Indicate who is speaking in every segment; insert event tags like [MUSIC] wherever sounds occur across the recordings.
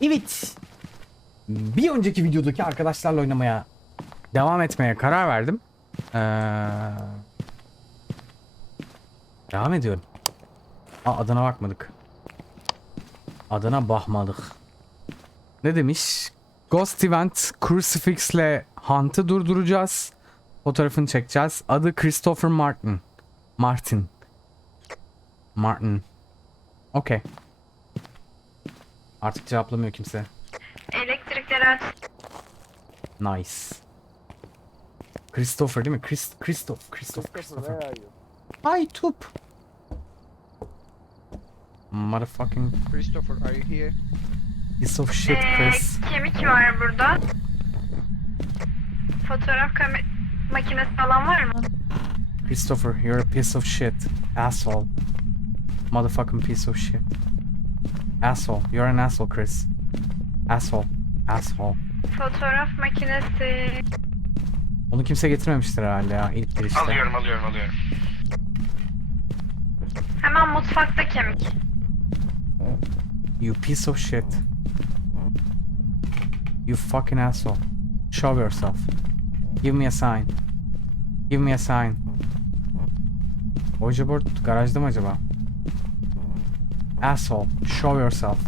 Speaker 1: Evet. Bir önceki videodaki arkadaşlarla oynamaya devam etmeye karar verdim. Ee, devam ediyorum. Aa, adına bakmadık. Adına bakmadık. Ne demiş? Ghost Event Crucifix'le Hunt'ı durduracağız. Fotoğrafını çekeceğiz. Adı Christopher Martin. Martin. Martin. Okey. Artık cevaplamıyor kimse.
Speaker 2: Elektrikleri aç.
Speaker 1: Nice. Christopher değil mi? Chris, Christoph, Christoph,
Speaker 3: Christopher,
Speaker 1: Christopher.
Speaker 3: where are you?
Speaker 1: Hi Tup. Motherfucking
Speaker 3: Christopher, are you here?
Speaker 1: piece of shit
Speaker 2: Ee,
Speaker 1: Chris.
Speaker 2: kemik var burada. Fotoğraf kame- makinesi falan var mı?
Speaker 1: Christopher, you're a piece of shit. Asshole. Motherfucking piece of shit. Asshole. You're an asshole Chris. Asshole. Asshole.
Speaker 2: Fotoğraf makinesi.
Speaker 1: Onu kimse getirmemiştir herhalde ya ilk girişte.
Speaker 4: Alıyorum alıyorum alıyorum.
Speaker 2: Hemen mutfakta kemik.
Speaker 1: You piece of shit. You fucking asshole. Show yourself. Give me a sign. Give me a sign. Ojabord garajda mı acaba? Asshole. Show yourself.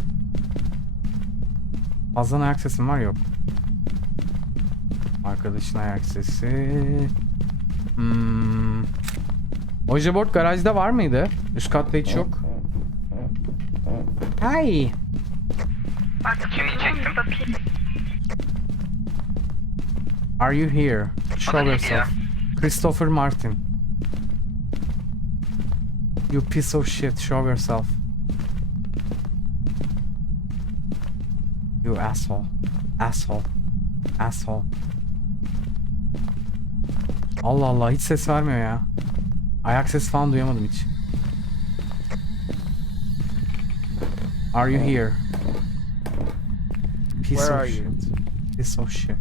Speaker 1: Fazla ayak sesim var yok. Arkadaşın ayak sesi. Hmm. Ojabord garajda var mıydı? Üst katta hiç yok.
Speaker 4: Çektim.
Speaker 2: burada pil.
Speaker 1: Are you here? Show yourself. Christopher Martin. You piece of shit. Show yourself. You asshole. Asshole. Asshole. Allah Allah hiç ses vermiyor ya. Ayak sesi falan duyamadım hiç. Are you here? Piece
Speaker 3: Where
Speaker 1: of
Speaker 3: are you?
Speaker 1: shit. Piece of shit.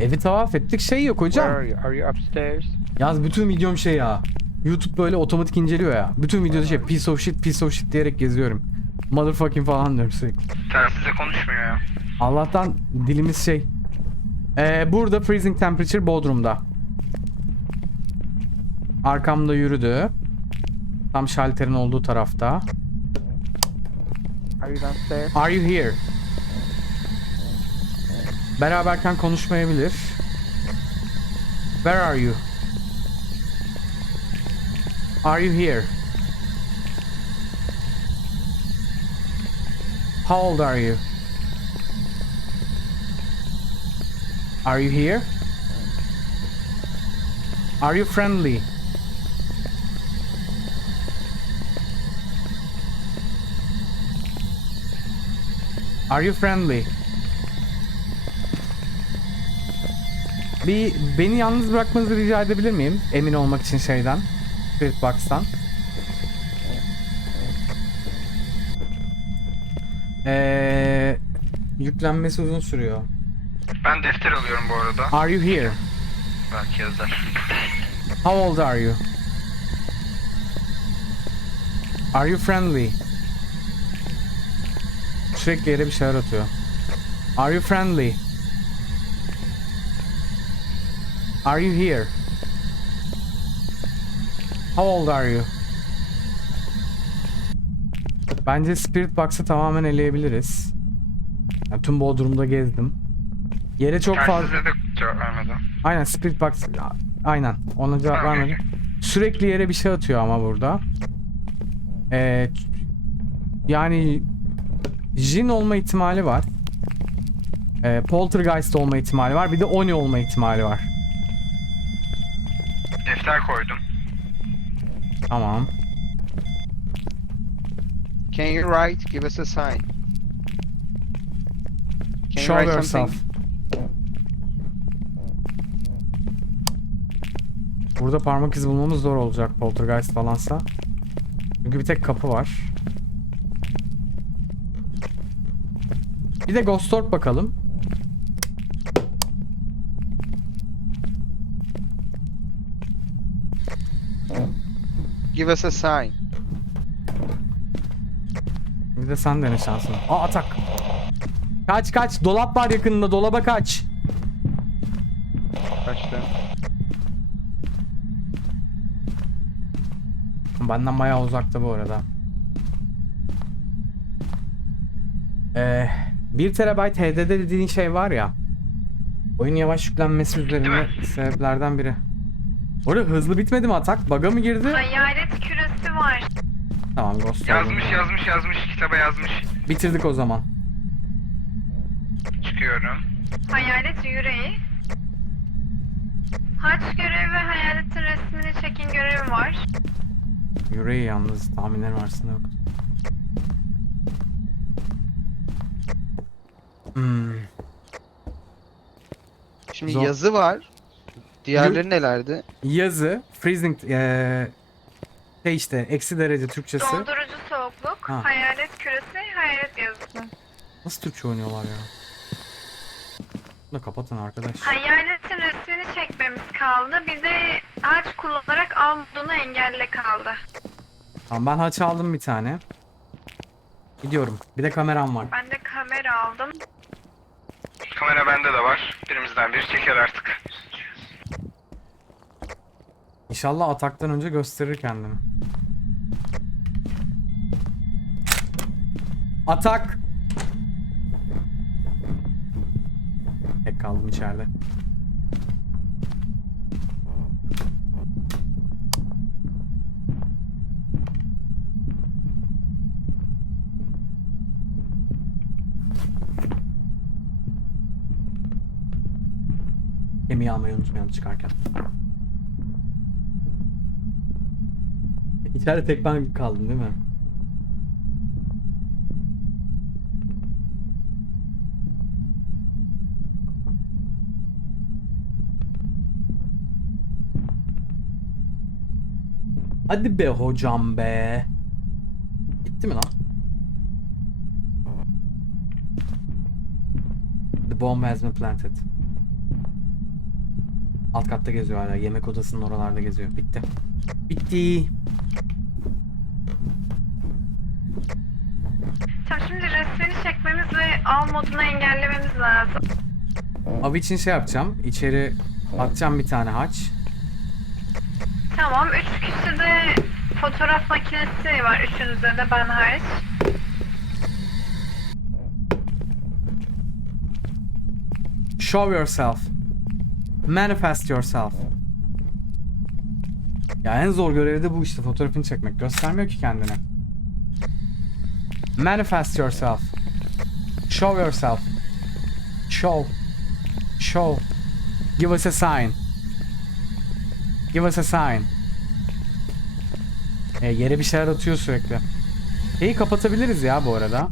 Speaker 1: Evi tavaf ettik şey yok hocam.
Speaker 3: Where are you? Are you upstairs?
Speaker 1: Yalnız bütün videom şey ya. YouTube böyle otomatik inceliyor ya. Bütün videoda şey piece of shit piece of shit diyerek geziyorum. Motherfucking falan diyorum sürekli.
Speaker 4: Telsize konuşmuyor ya.
Speaker 1: Allah'tan dilimiz şey. Ee, burada freezing temperature Bodrum'da. Arkamda yürüdü. Tam şalterin olduğu tarafta.
Speaker 3: Are you downstairs?
Speaker 1: Are you here? Beraberken konuşmayabilir. Where are you? Are you here? How old are you? Are you here? Are you friendly? Are you friendly? Bir beni yalnız bırakmanızı rica edebilir miyim? Emin olmak için şeyden. Spirit Box'tan. Yüklenmesi uzun sürüyor.
Speaker 4: Ben defter alıyorum bu arada.
Speaker 1: Are you here?
Speaker 4: Belki yazar.
Speaker 1: How old are you? Are you friendly? Sürekli yere bir şeyler atıyor. Are you friendly? Are you here? How old are you? Bence Spirit Box'ı tamamen eleyebiliriz. Yani tüm Bodrum'da gezdim. Yere çok fazla...
Speaker 4: Cevap vermedi.
Speaker 1: Aynen Spirit Box aynen ona cevap
Speaker 4: Tamam,
Speaker 1: vermedi. Sürekli yere bir şey atıyor ama burada. Ee, yani Jin olma ihtimali var. Ee, Poltergeist olma ihtimali var. Bir de Oni olma ihtimali var.
Speaker 4: Defter koydum.
Speaker 1: Tamam.
Speaker 3: Can you write? Give us a sign. Can you
Speaker 1: Show
Speaker 3: write
Speaker 1: yourself.
Speaker 3: something?
Speaker 1: Burada parmak izi bulmamız zor olacak Poltergeist falansa. Çünkü bir tek kapı var. Bir de Ghost Orb bakalım.
Speaker 3: Give us a sign.
Speaker 1: Bir de sen dene şansını. Aa atak. Kaç kaç. Dolap var yakınında. Dolaba kaç.
Speaker 3: Kaçtı.
Speaker 1: Benden bayağı uzakta bu arada. Ee, 1 TB HDD dediğin şey var ya. Oyun yavaş yüklenmesi üzerinde sebeplerden biri. Orada hızlı bitmedi mi atak? Bug'a mı girdi?
Speaker 2: Hayalet küresi var.
Speaker 1: Tamam Ghost
Speaker 4: Yazmış yazmış yazmış kitaba yazmış.
Speaker 1: Bitirdik o zaman.
Speaker 4: Çıkıyorum.
Speaker 2: Hayalet yüreği. Haç görevi ve hayaletin resmini çekin görevi var.
Speaker 1: Yüreği yalnız tahminlerim arasında yok. Hmm.
Speaker 3: Şimdi
Speaker 1: Zor.
Speaker 3: yazı var. Diğerleri nelerdi?
Speaker 1: Yazı, freezing, eee şey işte eksi derece Türkçesi.
Speaker 2: Dondurucu soğukluk,
Speaker 1: Ha.
Speaker 2: hayalet küresi, hayalet yazısı.
Speaker 1: Nasıl Türkçe oynuyorlar ya? Da kapatın arkadaş.
Speaker 2: Hayaletin resmini çekmemiz kaldı. Bir de haç kullanarak av modunu engelle kaldı.
Speaker 1: Tamam ben haç aldım bir tane. Gidiyorum. Bir de kameram var.
Speaker 2: Ben de kamera aldım.
Speaker 4: Kamera bende de var. Birimizden biri çeker artık.
Speaker 1: İnşallah ataktan önce gösterir kendini. Atak! İçeride. Kemiği almayı unutmayalım çıkarken. İçeride tek ben kaldım değil mi? Hadi be hocam be. Gitti mi lan? The bomb has been planted. Alt katta geziyor hala. Yemek odasının oralarda geziyor. Bitti. Bitti.
Speaker 2: Tamam şimdi resmini çekmemiz ve av modunu engellememiz lazım.
Speaker 1: Av için şey yapacağım. İçeri atacağım bir tane haç.
Speaker 2: Tamam, üç kişi de fotoğraf makinesi var üçünüzde de ben hariç.
Speaker 1: Show yourself. Manifest yourself. Ya en zor görevi de bu işte fotoğrafını çekmek. Göstermiyor ki kendini. Manifest yourself. Show yourself. Show. Show. Give us a sign. Give us a sign. E, yere bir şeyler atıyor sürekli. Şeyi kapatabiliriz ya bu arada.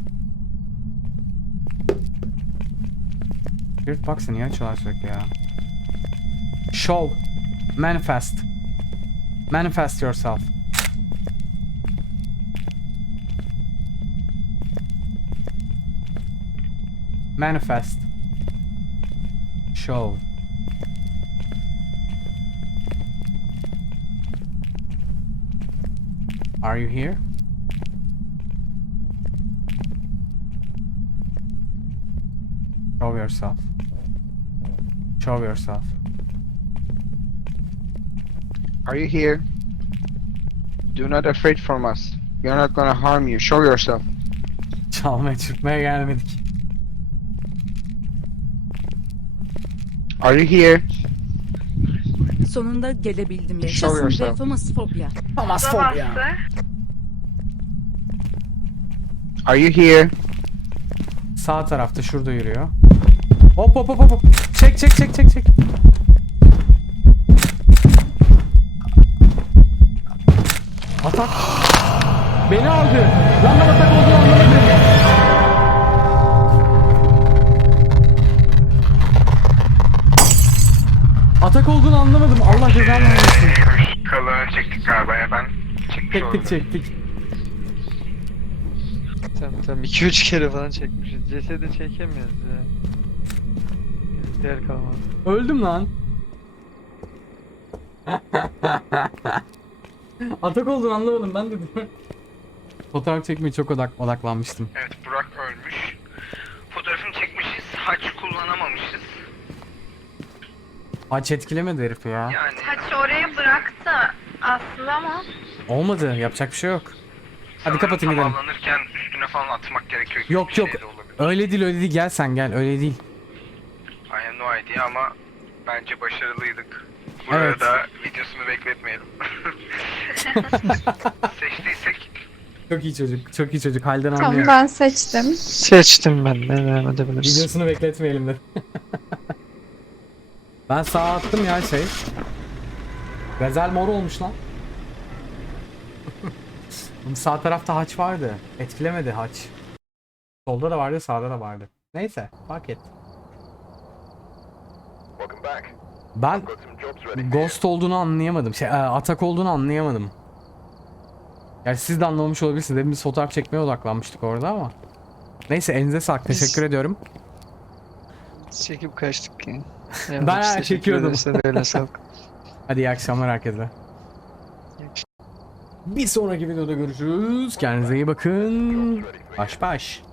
Speaker 1: Spirit Box'ı niye açıyorlar sürekli ya? Show. Manifest. Manifest yourself. Manifest. Show. Are you here? Show yourself. Show yourself.
Speaker 3: Are you here? Do not afraid from us. We are not gonna harm you. Show yourself.
Speaker 1: Çalmaya çırpmaya gelmedik.
Speaker 3: Are you here?
Speaker 5: Sonunda gelebildim.
Speaker 3: Show
Speaker 5: Yaşasın
Speaker 3: yourself.
Speaker 5: ve famasfobya.
Speaker 1: Famas
Speaker 2: Da bastı.
Speaker 3: Are you here?
Speaker 1: Sağ tarafta şurada yürüyor. Hop hop hop hop, hop. Çek çek çek çek çek. Atak. Beni aldı. Lan ben atak olduğunu anlamadım. Atak olduğunu anlamadım. Allah cezanı versin.
Speaker 4: Kalı çektik galiba ya ben çekmiş
Speaker 1: Çektik
Speaker 4: oldum.
Speaker 1: çektik.
Speaker 6: Tamam tamam 2-3 kere falan çekmişiz. Cesedi çekemiyoruz ya. Yer kalmadı.
Speaker 1: Öldüm lan. Atak olduğunu anlamadım ben de. [LAUGHS] Fotoğraf çekmeye çok odak odaklanmıştım.
Speaker 4: Evet Burak ölmüş. Fotoğrafını çekmişiz. Haç kullanamamışız.
Speaker 1: Haç etkilemedi herifi ya.
Speaker 4: Yani
Speaker 2: Taç oraya bıraktı aslında ama
Speaker 1: Olmadı. Yapacak bir şey yok. Hadi
Speaker 4: sanırım
Speaker 1: kapatın gidelim.
Speaker 4: Tamamlanırken üstüne falan atmak gerekiyor gibi
Speaker 1: Yok
Speaker 4: bir
Speaker 1: yok.
Speaker 4: şey de olabilir.
Speaker 1: Öyle değil öyle değil. Gel sen gel. Öyle değil.
Speaker 4: I have no idea ama bence başarılıydık. Burada
Speaker 1: Evet.
Speaker 4: da videosunu bekletmeyelim. [LAUGHS] Seçtiysek
Speaker 1: Çok iyi çocuk. Çok iyi çocuk. Halden
Speaker 5: Tamam
Speaker 1: anlıyor.
Speaker 5: ben seçtim.
Speaker 6: Seçtim ben de devam edebiliriz.
Speaker 1: Videosunu bekletmeyelim de. [LAUGHS] ben sağa attım ya şey. Gazel mor olmuş lan. [LAUGHS] Sağ tarafta haç vardı. Etkilemedi haç. Solda da vardı, sağda da vardı. Neyse, fark et. Ben Ghost olduğunu anlayamadım. Şey, e, atak olduğunu anlayamadım. Yani siz de anlamamış olabilirsiniz. Hepimiz fotoğraf çekmeye odaklanmıştık orada ama. Neyse elinize sağlık. Teşekkür ediyorum.
Speaker 6: Çekip kaçtık ya.
Speaker 1: Ben
Speaker 6: biz teşekkür
Speaker 1: çekiyordum. [LAUGHS] Hadi iyi akşamlar herkese. Bir sonraki videoda görüşürüz. Kendinize iyi bakın. Baş baş.